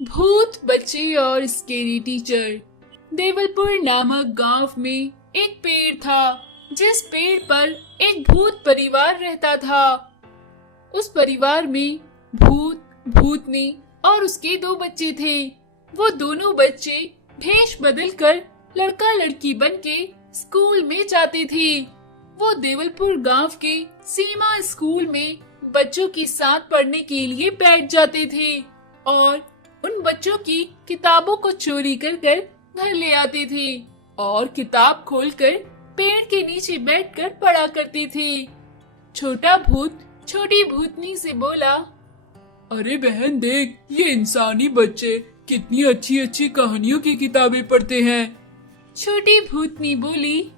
भूत बच्चे और स्केरी टीचर। देवलपुर नामक गांव में एक पेड़ था, जिस पेड़ पर एक भूत परिवार रहता था। उस परिवार में भूत, भूतनी और उसके 2 बच्चे थे। वो दोनों बच्चे भेष बदलकर लड़का लड़की बनके स्कूल में जाते थे। वो देवलपुर गांव के सीमा स्कूल में बच्चों के साथ पढ़ने के लिए बैठ जाते थे और उन बच्चों की किताबों को चोरी कर कर घर ले आते थे और किताब खोलकर पेड़ के नीचे बैठकर पढ़ा करते थे। छोटा भूत छोटी भूतनी से बोला, अरे बहन देख, ये इंसानी बच्चे कितनी अच्छी अच्छी कहानियों की किताबें पढ़ते हैं। छोटी भूतनी बोली,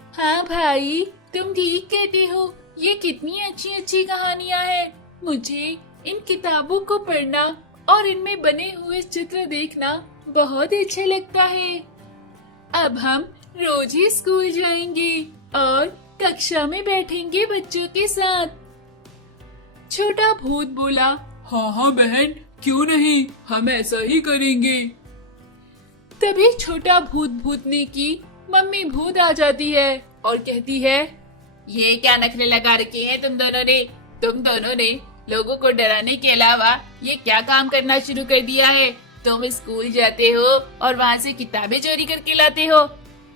हाँ भाई, तुम ठीक कहते हो, ये कितनी अच्छी अच्छी कहानियाँ हैं। मुझे इन किताबों को पढ़ना और इनमें बने हुए चित्र देखना बहुत अच्छा लगता है। अब हम रोज ही स्कूल जाएंगे और कक्षा में बैठेंगे बच्चों के साथ। छोटा भूत बोला, हाँ हाँ बहन, क्यों नहीं, हम ऐसा ही करेंगे। तभी छोटा भूत भूतनी की मम्मी भूत आ जाती है और कहती है, ये क्या नखरे लगा रखे हैं तुम दोनों ने लोगों को डराने के अलावा ये क्या काम करना शुरू कर दिया है। तुम स्कूल जाते हो और वहाँ से किताबें चोरी करके लाते हो।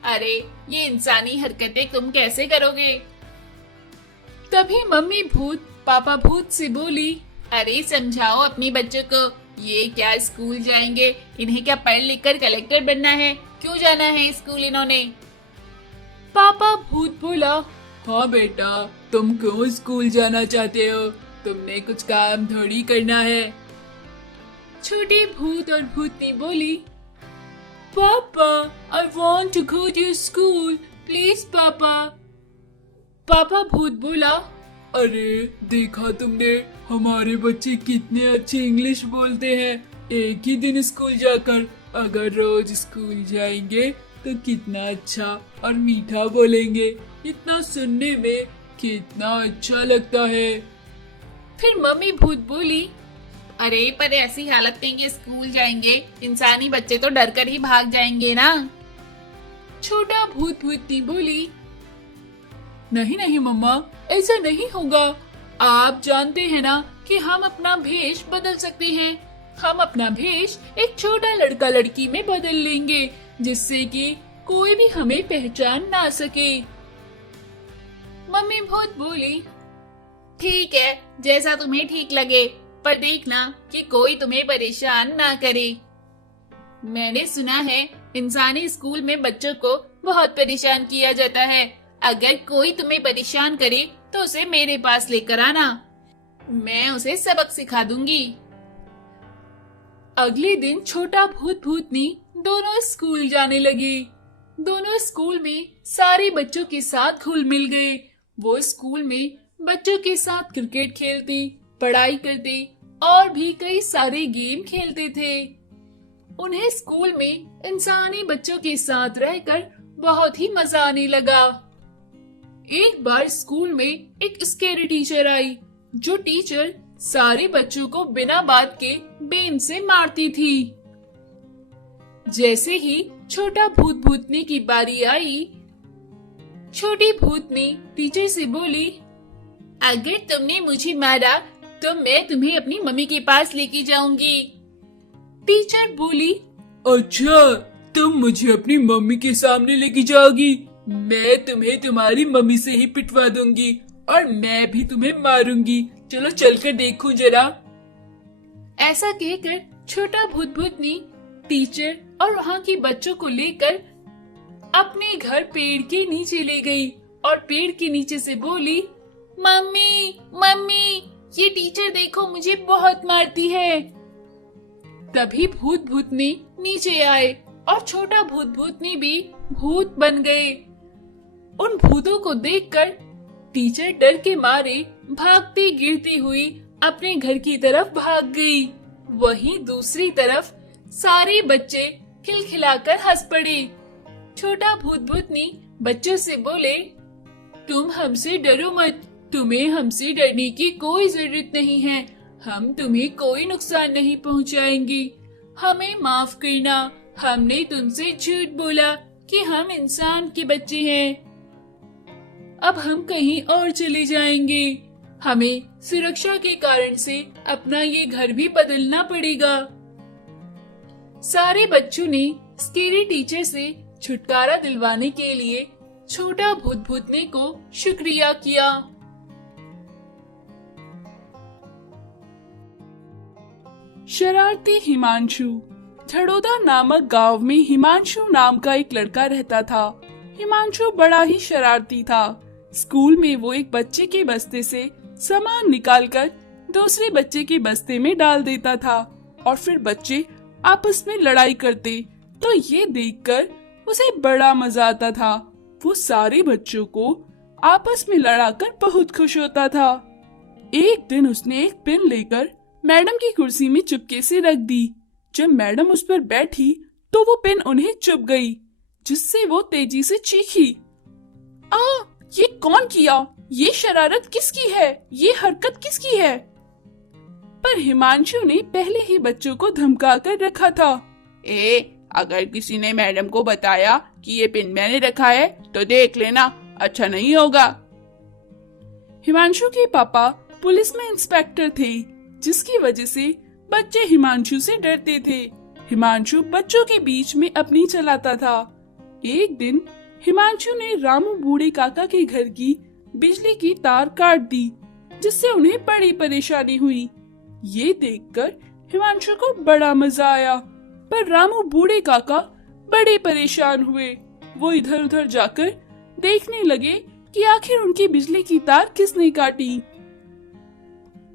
अरे ये इंसानी हरकतें तुम कैसे करोगे। तभी मम्मी भूत पापा भूत से बोली, अरे समझाओ अपनी बच्चों को, ये क्या स्कूल जाएंगे, इन्हें क्या पढ़ लिख कर कलेक्टर बनना है, क्यों जाना है स्कूल इन्होंने। पापा भूत बोला, हाँ बेटा, तुम क्यों स्कूल जाना चाहते हो, तुमने कुछ काम थोड़ी करना है। छोटी भूत और भूतनी बोली, पापा I want to go to school, please पापा। पापा भूत बोला, अरे देखा तुमने, हमारे बच्चे कितने अच्छे इंग्लिश बोलते हैं। एक ही दिन स्कूल जाकर अगर रोज स्कूल जाएंगे तो कितना अच्छा और मीठा बोलेंगे, इतना सुनने में कितना अच्छा लगता है। फिर मम्मी भूत बोली, अरे पर ऐसी हालत में ये स्कूल जाएंगे, इंसानी बच्चे तो डर कर ही भाग जाएंगे ना। छोटा भूत भूतनी बोली, नहीं नहीं मम्मा, ऐसा नहीं होगा। आप जानते हैं ना कि हम अपना भेष बदल सकते हैं। हम अपना भेष एक छोटा लड़का लड़की में बदल लेंगे, जिससे कि कोई भी हमें पहचान ना सके। मम्मी भूत बोली, ठीक है, जैसा तुम्हें ठीक लगे, पर देखना कि कोई तुम्हें परेशान ना करे। मैंने सुना है इंसानी स्कूल में बच्चों को बहुत परेशान किया जाता है। अगर कोई तुम्हें परेशान करे तो उसे मेरे पास लेकर आना, मैं उसे सबक सिखा दूंगी। अगले दिन छोटा भूत भूतनी दोनों स्कूल जाने लगे। दोनों स्कूल में सारे बच्चों के साथ घुल मिल गए। वो स्कूल में बच्चों के साथ क्रिकेट खेलते, पढ़ाई करते और भी कई सारे गेम खेलते थे। उन्हें स्कूल में इंसानी बच्चों के साथ रहकर बहुत ही मजा आने लगा। एक बार स्कूल में एक स्केरी टीचर आई, जो टीचर सारे बच्चों को बिना बात के बेन से मारती थी। जैसे ही छोटा भूत भूतनी की बारी आई, छोटी भूतनी टीचर से बोली, अगर तुमने मुझे मारा तो मैं तुम्हें अपनी मम्मी के पास लेके जाऊंगी। टीचर बोली, अच्छा, तुम मुझे अपनी मम्मी के सामने लेके जाओगी? मैं तुम्हें तुम्हारी मम्मी से ही पिटवा दूंगी और मैं भी तुम्हें मारूंगी। चलो चलकर देखूं जरा। ऐसा कहकर छोटा भूत भूतनी टीचर और वहाँ के बच्चों को लेकर अपने घर पेड़ के नीचे ले गई और पेड़ के नीचे से बोली, मम्मी मम्मी, ये टीचर देखो मुझे बहुत मारती है। तभी भूत भूतनी नीचे आए और छोटा भूत भूतनी भी भूत बन गए। उन भूतों को देखकर टीचर डर के मारे भागती गिरती हुई अपने घर की तरफ भाग गई। वहीं दूसरी तरफ सारे बच्चे खिलखिलाकर हंस पड़े। छोटा भूत भूतनी बच्चों से बोले, तुम हमसे डरो मत, तुम्हें हमसे डरने की कोई जरूरत नहीं है। हम तुम्हें कोई नुकसान नहीं पहुंचाएंगे। हमें माफ करना, हमने तुमसे झूठ बोला कि हम इंसान के बच्चे हैं। अब हम कहीं और चले जाएंगे। हमें सुरक्षा के कारण से अपना ये घर भी बदलना पड़ेगा। सारे बच्चों ने स्केरी टीचर से छुटकारा दिलवाने के लिए छोटा भूत भूतने को शुक्रिया किया। शरारती हिमांशु। झड़ोदा नामक गांव में हिमांशु नाम का एक लड़का रहता था। हिमांशु बड़ा ही शरारती था। स्कूल में वो एक बच्चे के बस्ते से सामान निकालकर दूसरे बच्चे के बस्ते में डाल देता था और फिर बच्चे आपस में लड़ाई करते तो ये देखकर उसे बड़ा मजा आता था। वो सारे बच्चों को आपस में लड़ाकर बहुत खुश होता था। एक दिन उसने एक पेन लेकर मैडम की कुर्सी में चुपके से रख दी। जब मैडम उस पर बैठी तो वो पेन उन्हें चुभ गई, जिससे वो तेजी से चीखी, ये कौन किया? ये शरारत किसकी है? ये हरकत किसकी है? पर हिमांशु ने पहले ही बच्चों को धमका कर रखा था। अगर किसी ने मैडम को बताया कि ये पेन मैंने रखा है तो देख लेना, अच्छा नहीं होगा। हिमांशु के पापा पुलिस में इंस्पेक्टर थे, जिसकी वजह से बच्चे हिमांशु से डरते थे। हिमांशु बच्चों के बीच में अपनी चलाता था। एक दिन हिमांशु ने रामू बूढ़े काका के घर की बिजली की तार काट दी, जिससे उन्हें बड़ी परेशानी हुई। ये देखकर हिमांशु को बड़ा मजा आया, पर रामू बूढ़े काका बड़े परेशान हुए। वो इधर उधर जाकर देखने लगे कि आखिर उनकी बिजली की तार किसने काटी।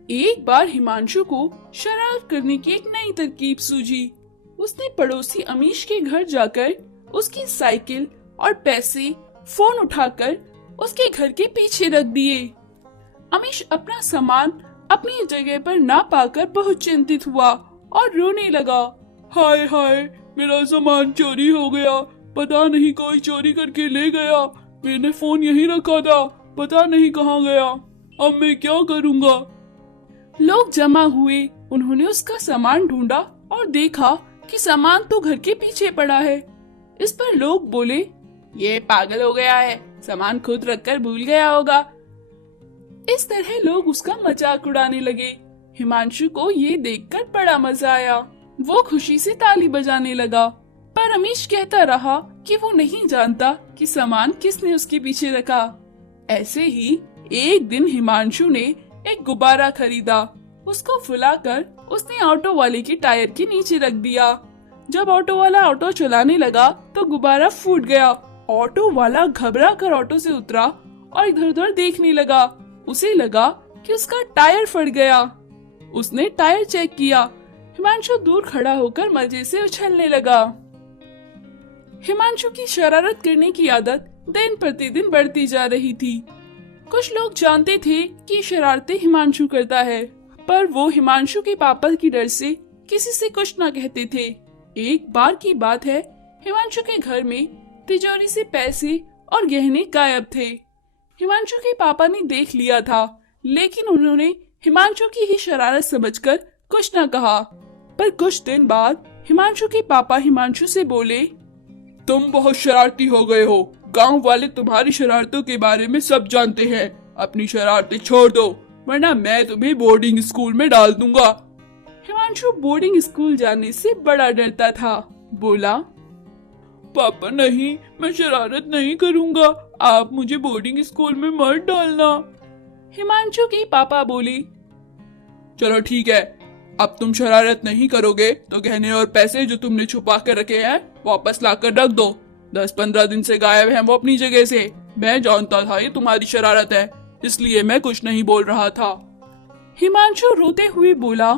एक बार हिमांशु को शरारत करने की एक नई तरकीब सूझी। उसने पड़ोसी अमीश के घर जाकर उसकी साइकिल और पैसे फोन उठाकर उसके घर के पीछे रख दिए। अमीश अपना सामान अपनी जगह पर ना पाकर बहुत चिंतित हुआ और रोने लगा। हाय हाय, मेरा सामान चोरी हो गया, पता नहीं कोई चोरी करके ले गया। मैंने फोन यहीं रखा था, पता नहीं कहाँ गया। अब मैं क्या करूँगा? लोग जमा हुए। उन्होंने उसका सामान ढूंढा और देखा कि सामान तो घर के पीछे पड़ा है। इस पर लोग बोले, ये पागल हो गया है, सामान खुद रखकर भूल गया होगा। इस तरह लोग उसका मजाक उड़ाने लगे। हिमांशु को ये देखकर बड़ा मजा आया। वो खुशी से ताली बजाने लगा, पर अमीश कहता रहा कि वो नहीं जानता कि सामान किसने उसके पीछे रखा। ऐसे ही एक दिन हिमांशु ने एक गुब्बारा खरीदा। उसको फुलाकर उसने ऑटो वाले के टायर के नीचे रख दिया। जब ऑटो वाला ऑटो चलाने लगा तो गुब्बारा फूट गया। ऑटो वाला घबरा कर ऑटो से उतरा और इधर उधर देखने लगा। उसे लगा कि उसका टायर फट गया। उसने टायर चेक किया। हिमांशु दूर खड़ा होकर मजे से उछलने लगा। हिमांशु की शरारत करने की आदत दिन प्रतिदिन बढ़ती जा रही थी। कुछ लोग जानते थे कि शरारतें हिमांशु करता है, पर वो हिमांशु के पापा की डर से किसी से कुछ न कहते थे। एक बार की बात है, हिमांशु के घर में तिजोरी से पैसे और गहने गायब थे। हिमांशु के पापा ने देख लिया था, लेकिन उन्होंने हिमांशु की ही शरारत समझकर कुछ न कहा। पर कुछ दिन बाद हिमांशु के पापा हिमांशु से बोले, तुम बहुत शरारती हो गए हो। गांव वाले तुम्हारी शरारतों के बारे में सब जानते हैं। अपनी शरारतें छोड़ दो, वरना मैं तुम्हें बोर्डिंग स्कूल में डाल दूंगा। हिमांशु बोर्डिंग स्कूल जाने से बड़ा डरता था। बोला, पापा नहीं, मैं शरारत नहीं करूंगा। आप मुझे बोर्डिंग स्कूल में मत डालना। हिमांशु के पापा बोले, चलो ठीक है, अब तुम शरारत नहीं करोगे तो गहने और पैसे जो तुमने छुपा कर रखे हैं वापस लाकर रख दो। 10-15 दिन से गायब हैं वो अपनी जगह से। मैं जानता था ये तुम्हारी शरारत है, इसलिए मैं कुछ नहीं बोल रहा था। हिमांशु रोते हुए बोला,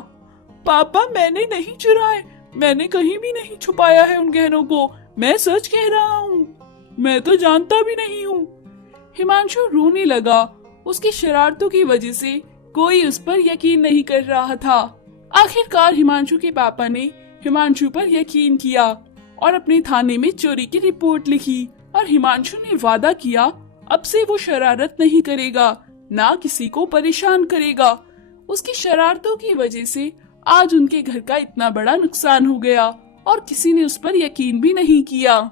पापा मैंने नहीं चुराए, मैंने कहीं भी नहीं छुपाया है उन गहनों को। मैं सच कह रहा हूँ, मैं तो जानता भी नहीं हूँ। हिमांशु रोने लगा। उसकी शरारतों की वजह से कोई उस पर यकीन नहीं कर रहा था। आखिरकार हिमांशु के पापा ने हिमांशु पर यकीन किया और अपने थाने में चोरी की रिपोर्ट लिखी। और हिमांशु ने वादा किया अब से वो शरारत नहीं करेगा, ना किसी को परेशान करेगा। उसकी शरारतों की वजह से आज उनके घर का इतना बड़ा नुकसान हो गया और किसी ने उस पर यकीन भी नहीं किया।